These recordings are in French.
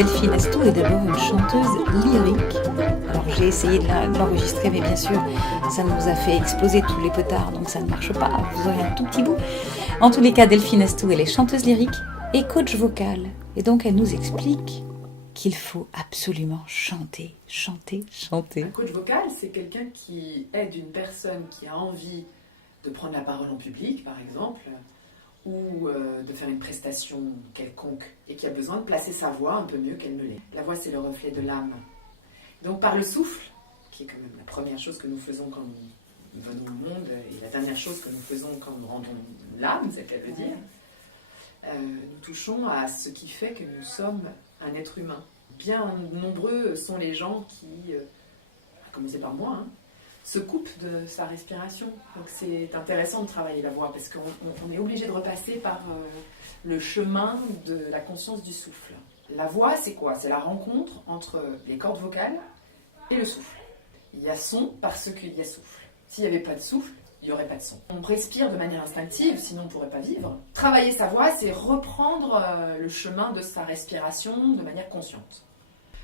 Delphine Astou est d'abord une chanteuse lyrique. Alors j'ai essayé de l'enregistrer, mais bien sûr, ça nous a fait exploser tous les potards, donc ça ne marche pas. Vous aurez un tout petit bout. En tous les cas, Delphine Astou, elle est chanteuse lyrique et coach vocal. Et donc elle nous explique qu'il faut absolument chanter, chanter, chanter. Un coach vocal, c'est quelqu'un qui aide une personne qui a envie de prendre la parole en public, par exemple, ou de faire une prestation quelconque, et qui a besoin de placer sa voix un peu mieux qu'elle ne l'est. La voix, c'est le reflet de l'âme. Donc par le souffle, qui est quand même la première chose que nous faisons quand nous venons au monde, et la dernière chose que nous faisons quand nous rendons l'âme, c'est qu'elle veut dire, nous touchons à ce qui fait que nous sommes un être humain. Bien nombreux sont les gens qui, à commencer par moi, se coupent de sa respiration. Donc c'est intéressant de travailler la voix parce qu'on est obligé de repasser par le chemin de la conscience du souffle. La voix, c'est quoi? C'est la rencontre entre les cordes vocales et le souffle. Il y a son parce qu'il y a souffle. S'il n'y avait pas de souffle, il n'y aurait pas de son. On respire de manière instinctive, sinon on ne pourrait pas vivre. Travailler sa voix, c'est reprendre le chemin de sa respiration de manière consciente.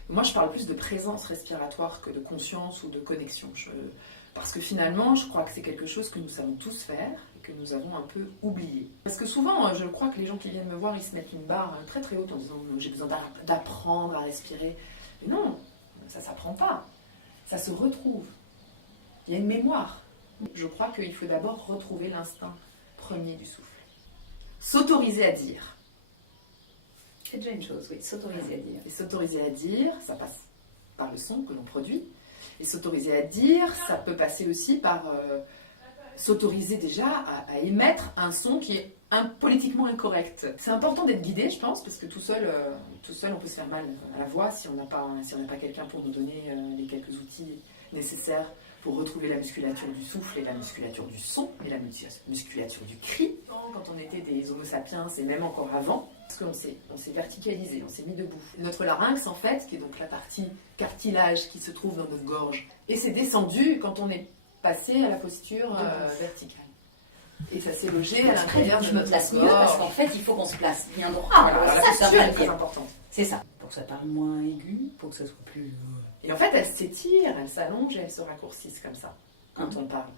Moi, je parle plus de présence respiratoire que de conscience ou de connexion. Parce que finalement, je crois que c'est quelque chose que nous savons tous faire et que nous avons un peu oublié. Parce que souvent, je crois que les gens qui viennent me voir, ils se mettent une barre très très haute en disant « j'ai besoin d'apprendre à respirer ». Mais non, ça ne s'apprend pas. Ça se retrouve. Il y a une mémoire. Je crois qu'il faut d'abord retrouver l'instinct premier du souffle. S'autoriser à dire. C'est déjà une chose, oui, s'autoriser à dire. Et s'autoriser à dire, ça passe par le son que l'on produit. Et s'autoriser à dire, ça peut passer aussi par s'autoriser déjà à émettre un son qui est politiquement incorrect. C'est important d'être guidé, je pense, parce que tout seul, on peut se faire mal à la voix si on n'a pas quelqu'un pour nous donner les quelques outils nécessaires pour retrouver la musculature du souffle et la musculature du son et la musculature du cri. Quand on était des homo sapiens et même encore avant, parce qu'on s'est verticalisé, on s'est mis debout. Notre larynx, en fait, qui est donc la partie cartilage qui se trouve dans notre gorge, et c'est descendu quand on est passé à la posture verticale. Et ça s'est logé à l'intérieur de notre gorge. Mieux parce qu'en fait, il faut qu'on se place bien droit. Voilà, la posture est très importante. C'est ça. Pour que ça parle moins aigu, pour que ça soit plus... Et en fait, elles s'étirent, elles s'allongent et elles se raccourcissent comme ça, quand on parle.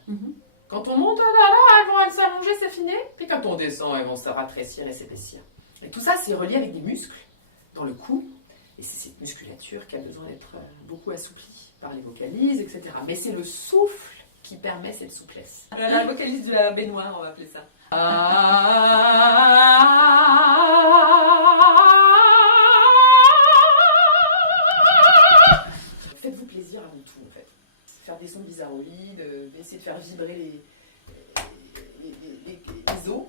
Quand on monte, elles vont s'allonger, s'affiner. Puis quand on descend, elles vont se ratrécir et s'épaissir. Et tout ça, c'est relié avec des muscles dans le cou. Et c'est cette musculature qui a besoin d'être beaucoup assouplie par les vocalises, etc. Mais c'est le souffle qui permet cette souplesse. La vocalise de la baignoire, on va appeler ça. Faites-vous plaisir avant tout, en fait. Faire des sons bizarroïdes, essayer de faire vibrer les os.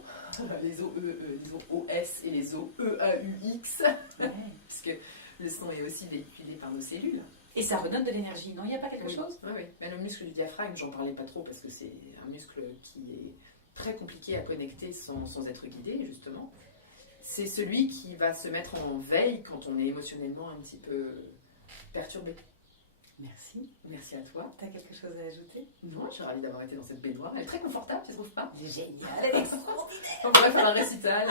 Les OS et les OEAUX, parce que le son est aussi véhiculé par nos cellules. Et ça redonne de l'énergie, non? Il n'y a pas quelque chose? Oui. Mais le muscle du diaphragme, j'en parlais pas trop parce que c'est un muscle qui est très compliqué à connecter sans être guidé, justement. C'est celui qui va se mettre en veille quand on est émotionnellement un petit peu perturbé. Merci. Merci à toi. T'as quelque chose à ajouter? Non, je suis ravie d'avoir été dans cette baignoire. Elle est très confortable, tu ne trouves pas? Elle est géniale, elle est extraordinaire. On pourrait faire un récital.